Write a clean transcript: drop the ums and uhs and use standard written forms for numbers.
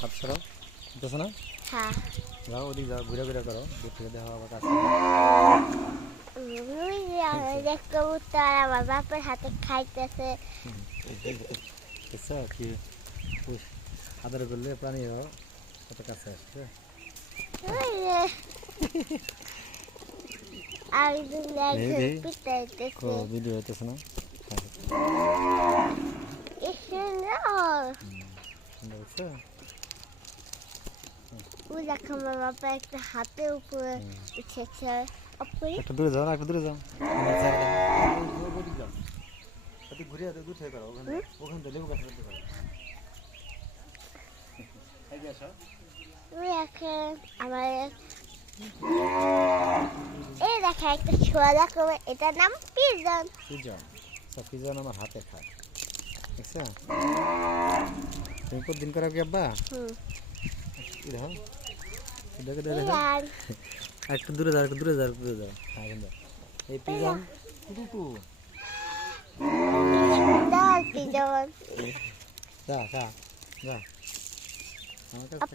হাত সরাও, দেখছো না? হ্যাঁ যাও ওদিকে যাও, ঘুরে ঘুরে করো, দূর থেকে দেখো আবার কাছে। কবুতর আমার বাপের হাতে খাইতেছে। বুঝছো কি আদর করলে প্রাণীরাও কত কাছে আসছে। ওই যে, আমি দুলে একজন পিটাইতেছে। ভিডিও হইতেছে না? কি সুন্দর। সুন্দর হচ্ছে। ওই দেখো আমার বাবা একটা হাতের উপরে উঠেছে। অপরে একটু দূরে যাও না, একটু দূরে যাও। ঘুরে দূর থেকে করো, ওখান থেকে লেবু গাছ করতে পারো। ওই দেখে আমার এই দেখে একটা ছোঁয়া দেখো, এটার নাম পিজন। পিজন, সব পিজন আমার হাতে খায়, দেখছো? তুমি প্রতিদিন করো কি আব্বা? দেখো, দেখো দেখো, একটু দূরে যাও, একটু দূরে যাও, একটু দূরে যাও। হ্যাঁ কিন্তু এই পিজন টুটু পিজন যা যা যা আমার কাছে